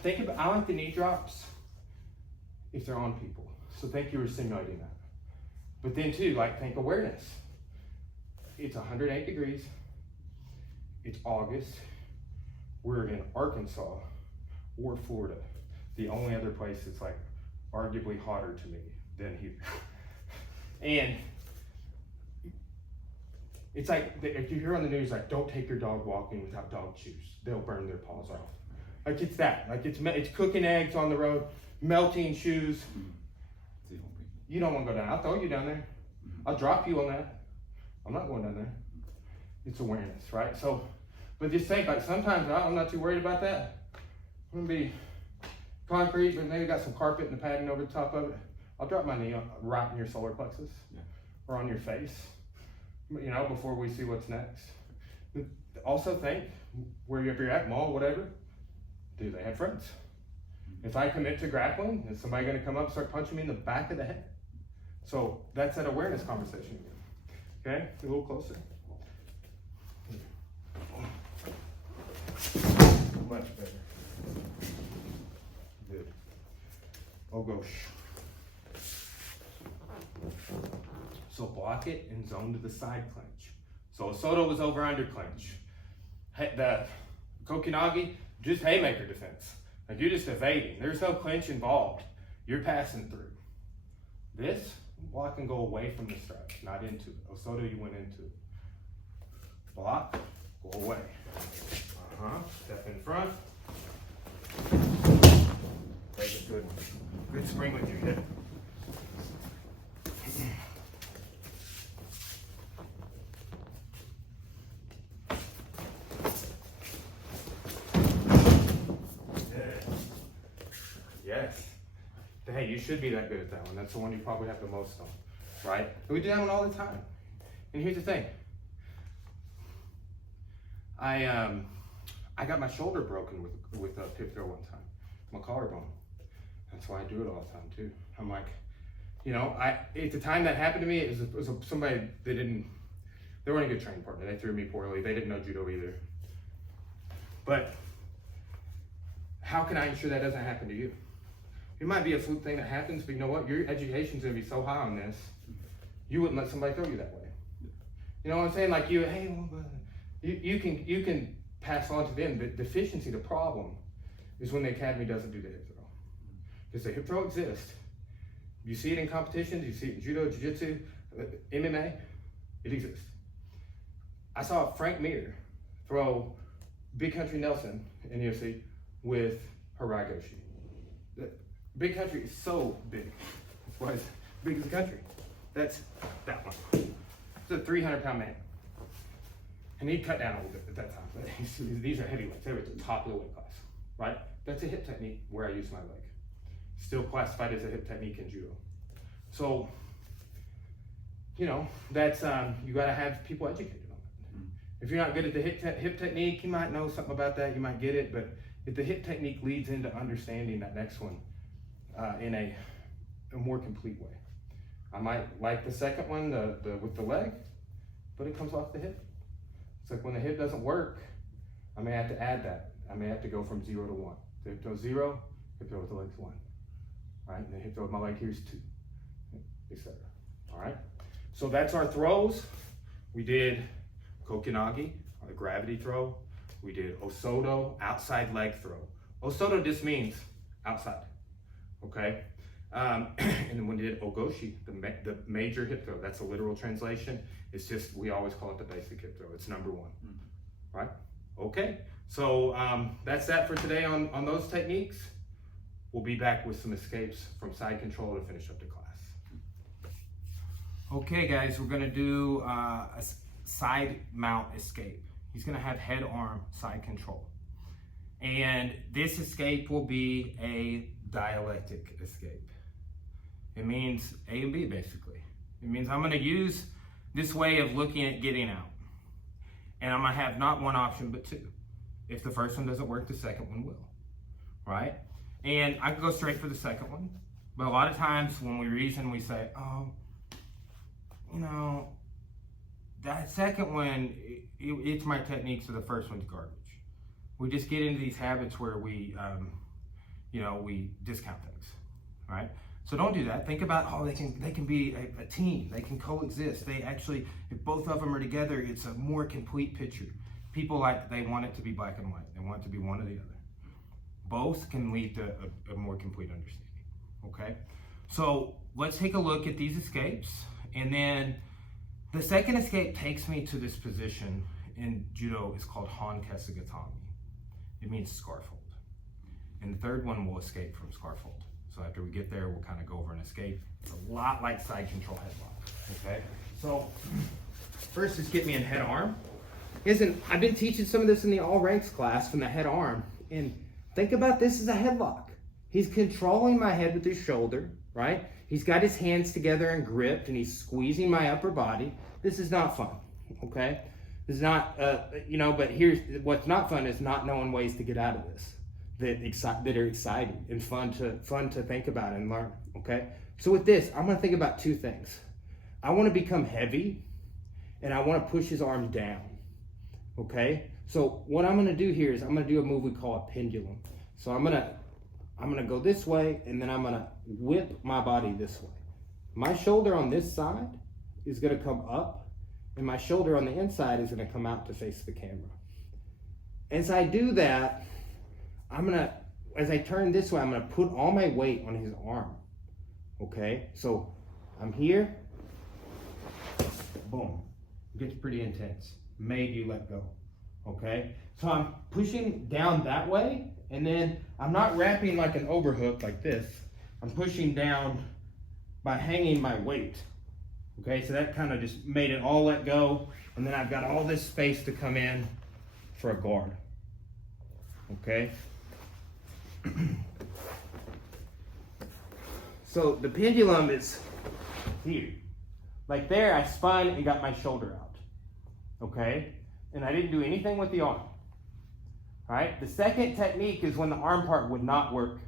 Think about, I like the knee drops if they're on people. So think you were simulating that. But then too, like think awareness. It's 108 degrees. It's August. We're in Arkansas or Florida. The only other place that's like arguably hotter to me than here. And it's like, if you hear on the news, like don't take your dog walking without dog shoes. They'll burn their paws off. Like it's that, like it's cooking eggs on the road, melting shoes. You don't want to go down. I'll throw you down there. I'll drop you on that. I'm not going down there. It's awareness, right? So, but just think, like sometimes I'm not too worried about that. I'm gonna be concrete, but maybe got some carpet and the padding over the top of it. I'll drop my knee right in your solar plexus or on your face, you know, before we see what's next. But also think, wherever you're at, mall, whatever, do they have friends? If I commit to grappling, is somebody gonna come up and start punching me in the back of the head? So that's that awareness conversation again. Okay, a little closer. Much better. Good. Oh gosh. So block it and zone to the side clinch. So Soto was over under clinch. The Kokinagi, just haymaker defense. Like you're just evading. There's no clinch involved. You're passing through. This, block and go away from the strike, not into it. Osoto, you went into it. Block, go away. Step in front. Take a good spring with your hip. Yes. Hey, you should be that good at that one. That's the one you probably have the most on, right? And we do that one all the time. And here's the thing. I got my shoulder broken with a pip throw one time, my collarbone. That's why I do it all the time too. I'm like, you know, at the time that happened to me, it was somebody they weren't a good training partner. They threw me poorly. They didn't know judo either. But how can I ensure that doesn't happen to you? It might be a fluke thing that happens, but you know what? Your education's gonna be so high on this, you wouldn't let somebody throw you that way. You know what I'm saying? Like you can pass on to them. The deficiency, the problem, is when the academy doesn't do the hip throw. Because the hip throw exists. You see it in competitions, you see it in judo, jiu-jitsu, MMA, it exists. I saw Frank Mir throw Big Country Nelson in UFC with Harai Goshi. Big Country is so big. That's why it's big as a country. That's that one. It's a 300-pound man. And he cut down a little bit at that time. But these are heavyweights. They were at the top of the weight class, right? That's a hip technique where I use my leg. Still classified as a hip technique in judo. So, you know, that's, you gotta have people educated on it. If you're not good at the hip technique, you might know something about that, you might get it, but if the hip technique leads into understanding that next one in a more complete way. I might like the second one, the with the leg, but it comes off the hip. It's like when the hip doesn't work, I may have to add that. I may have to go from 0 to 1. The hip throw 0, hip throw with the leg's 1. Right? And the hip throw with my leg here is 2, etc. All right? So that's our throws. We did Kokinagi, or the gravity throw. We did Osoto, outside leg throw. Osoto just means outside, okay? And then we did Ogoshi, the major hip throw. That's a literal translation. It's just, we always call it the basic hip throw. It's number 1, right? Okay, so that's that for today on those techniques. We'll be back with some escapes from side control to finish up the class. Okay guys, we're gonna do a side mount escape. He's gonna have head arm side control. And this escape will be a dialectic escape. It means A and B basically. It means I'm gonna use this way of looking at getting out. And I'm gonna have not one option, but two. If the first one doesn't work, the second one will, right? And I could go straight for the second one, but a lot of times when we reason, we say, oh, you know, that second one, it's my technique, so the first one's garbage. We just get into these habits where we, we discount things, right? So don't do that. Think about, oh, they can be a team. They can coexist. They actually, if both of them are together, it's a more complete picture. People they want it to be black and white. They want it to be one or the other. Both can lead to a more complete understanding, okay? So let's take a look at these escapes. And then the second escape takes me to this position in judo. It's called Han-Kesagatami. It means scarf hold. And the third one will escape from scarf hold. So after we get there, we'll kind of go over an escape. It's a lot like side control headlock, okay? So first is get me in head arm. I've been teaching some of this in the all ranks class from the head arm. And think about this as a headlock. He's controlling my head with his shoulder, right? He's got his hands together and gripped, and he's squeezing my upper body. This is not fun, okay? This is not, but here's what's not fun is not knowing ways to get out of this that are exciting and fun to think about and learn, okay? So with this, I'm gonna think about two things. I wanna become heavy, and I wanna push his arms down, okay? So what I'm gonna do here is I'm gonna do a move we call a pendulum. So I'm gonna go this way, and then I'm gonna whip my body this way. My shoulder on this side is gonna come up, and my shoulder on the inside is gonna come out to face the camera. As I do that, as I turn this way, I'm gonna put all my weight on his arm, okay? So I'm here, boom. It gets pretty intense. Made you let go, okay? So I'm pushing down that way, and then I'm not wrapping like an overhook like this. I'm pushing down by hanging my weight, okay? So that kind of just made it all let go, and then I've got all this space to come in for a guard, okay? So the pendulum is here. Like there, I spun and got my shoulder out, okay? And I didn't do anything with the arm, all right? The second technique is when the arm part would not work,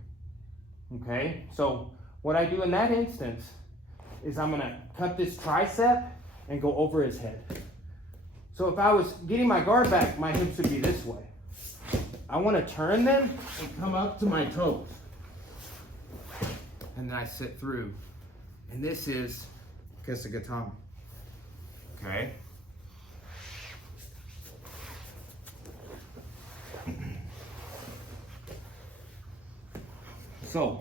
okay? So what I do in that instance is I'm gonna cut this tricep and go over his head. So if I was getting my guard back, my hips would be this way. I want to turn them and come up to my toes. And then I sit through. And this is Kesagatami. Okay? So,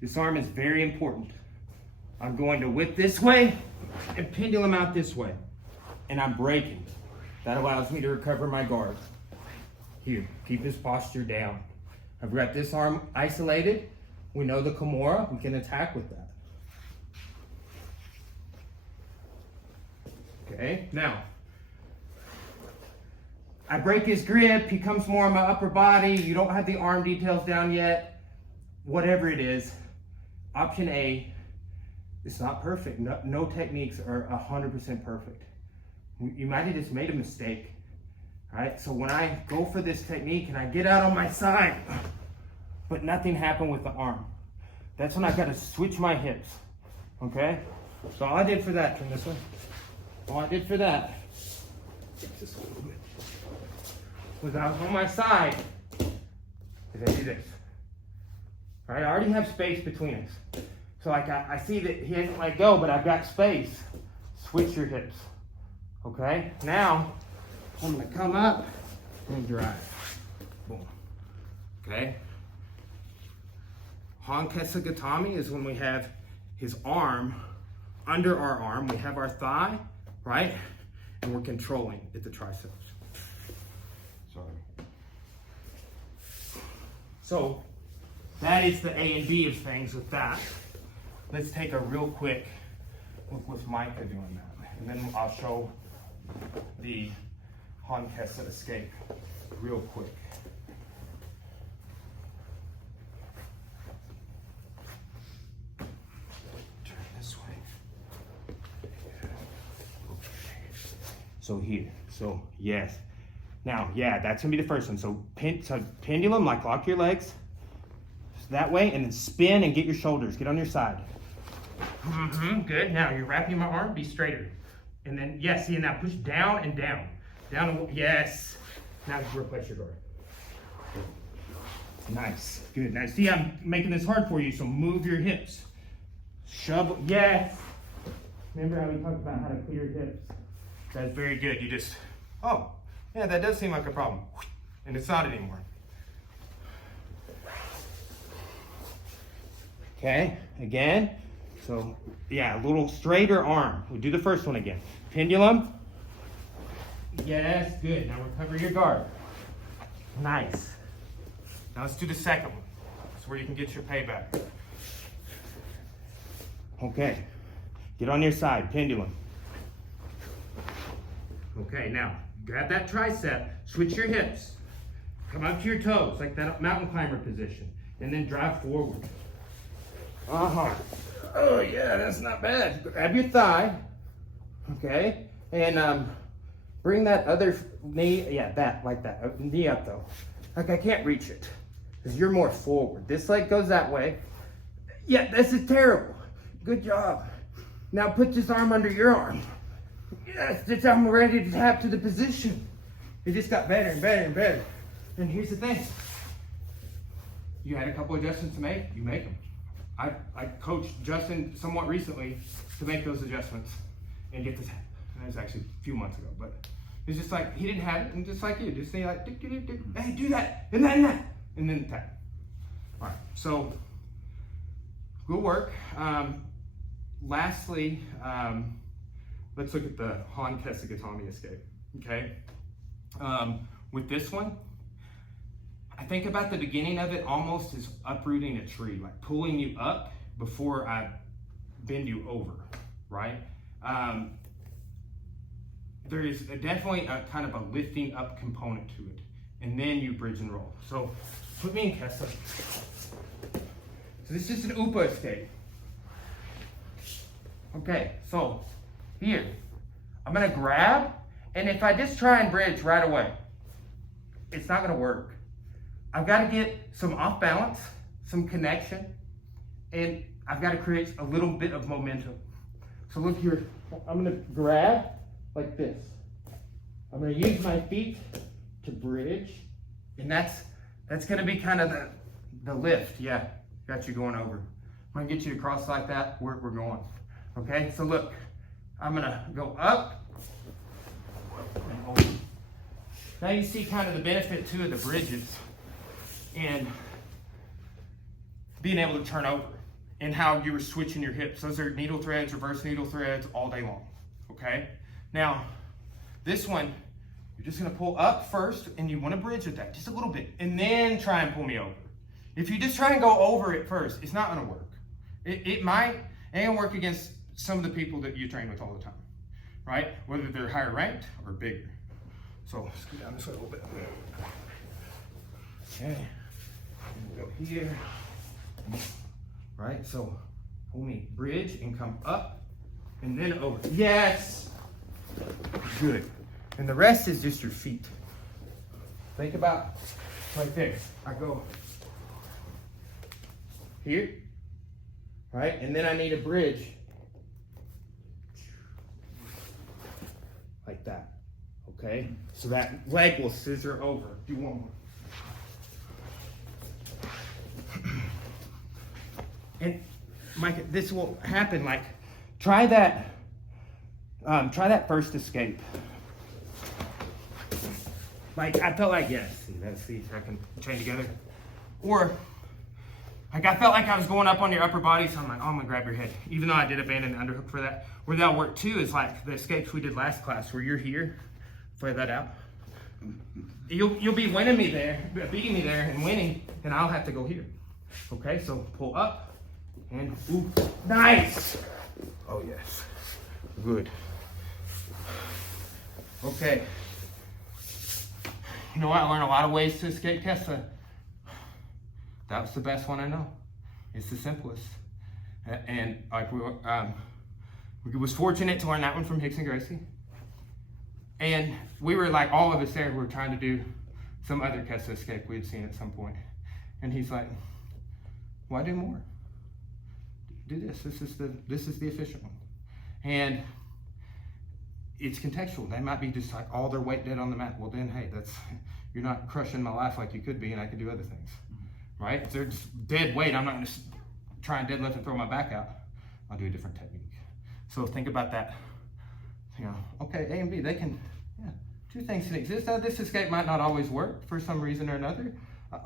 this arm is very important. I'm going to whip this way and pendulum out this way. And I'm braking. That allows me to recover my guard. Here, keep his posture down. I've got this arm isolated. We know the Kimura, we can attack with that. Okay, now, I break his grip, he comes more on my upper body, you don't have the arm details down yet, whatever it is. Option A, it's not perfect. No techniques are 100% perfect. You might have just made a mistake. All right, so when I go for this technique and I get out on my side, but nothing happened with the arm, that's when I've got to switch my hips, okay? So all I did for that, turn this way. All I did for that, just a little bit, was I was on my side, is I do this. All right, I already have space between us. So like I see that he hasn't let go, but I've got space. Switch your hips, okay? Now, I'm gonna come up and drive. Boom. Okay? Han-Kesagatami is when we have his arm under our arm. We have our thigh, right? And we're controlling at the triceps. Sorry. So, that is the A and B of things with that. Let's take a real quick with Micah doing that. And then I'll show the Honkesa escape real quick. Turn this way. So here, so yes. Now, yeah, that's gonna be the first one. So, pendulum, like lock your legs that way, and then spin and get your shoulders. Get on your side. Good. Now you're wrapping my arm. Be straighter. And then, yes, see, and now push down and down. Down and, yes. Now replace your guard. Nice. Good. Now, see, I'm making this hard for you, so move your hips. Shove, yes. Remember how we talked about how to clear hips? That's very good. You just, oh, yeah, that does seem like a problem. And it's not anymore. Okay, again. So, yeah, a little straighter arm. We'll do the first one again. Pendulum. Yes, good. Now recover your guard. Nice. Now let's do the second one. That's where you can get your payback. Okay, get on your side, pendulum. Okay, now grab that tricep, switch your hips. Come up to your toes, like that mountain climber position. And then drive forward. Oh yeah, that's not bad. Grab your thigh, okay, and bring that other knee, yeah, that, like that, knee up though. Like I can't reach it, because you're more forward. This leg goes that way. Yeah, this is terrible. Good job. Now put this arm under your arm. Yes, this I'm ready to tap to the position. It just got better and better and better. And here's the thing. You had a couple adjustments to make, you make them. I coached Justin somewhat recently to make those adjustments and get this. And it was actually a few months ago, but it's just like he didn't have it, and just like you, just say like, hey, do that, and then tap. All right, so good work. Lastly, let's look at the Honkesa Gatami escape. Okay, with this one. I think about the beginning of it almost as uprooting a tree, like pulling you up before I bend you over, right? There is definitely a kind of a lifting up component to it, and then you bridge and roll. So put me in Kesa. So this is an Upa escape. Okay, so here, I'm gonna grab, and if I just try and bridge right away, it's not gonna work. I've got to get some off balance, some connection, and I've got to create a little bit of momentum. So look here, I'm going to grab like this. I'm going to use my feet to bridge, and that's going to be kind of the lift. Yeah, got you going over. I'm going to get you to cross like that, where we're going. Okay, so look, I'm going to go up and over. Now you see kind of the benefit too of the bridges. And being able to turn over and how you were switching your hips. Those are needle threads, reverse needle threads all day long, okay? Now, this one, you're just gonna pull up first and you wanna bridge with that just a little bit and then try and pull me over. If you just try and go over it first, it's not gonna work. It might, and work against some of the people that you train with all the time, right? Whether they're higher ranked or bigger. So let's go down this way a little bit. Okay. Go here, right? So pull me, bridge, and come up, and then over. Yes! Good. And the rest is just your feet. Think about like this. I go here, right? And then I need a bridge like that, okay? So that leg will scissor over. Do one more. And Mike, this will happen. Like, try that first escape. Like, I felt like, yes, see, I can chain together. Or, like, I felt like I was going up on your upper body, so I'm like, oh, I'm gonna grab your head. Even though I did abandon the underhook for that. Where that'll work too is like the escapes we did last class, where you're here, play that out. You'll be winning me there, beating me there and winning, and I'll have to go here. Okay, so pull up. And ooh, nice. Oh yes. Good. Okay. You know what? I learned a lot of ways to escape Kessa. That was the best one I know. It's the simplest. And like we was fortunate to learn that one from Hicks and Gracie. And we were like, all of us there were trying to do some other Kessa escape we had seen at some point. And he's like, why do more? Do this. This is the efficient one. And it's contextual. They might be just like all their weight dead on the mat. Well then, hey, you're not crushing my life like you could be, and I could do other things, right? If they're just dead weight, I'm not gonna try and deadlift and throw my back out. I'll do a different technique. So think about that. You know, okay, A and B, they can, yeah, two things can exist. This escape might not always work for some reason or another.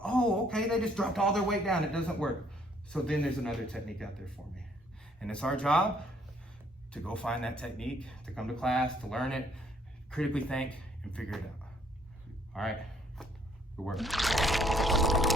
Oh, okay, they just dropped all their weight down. It doesn't work. So then there's another technique out there for me. And it's our job to go find that technique, to come to class, to learn it, critically think, and figure it out. All right, good work.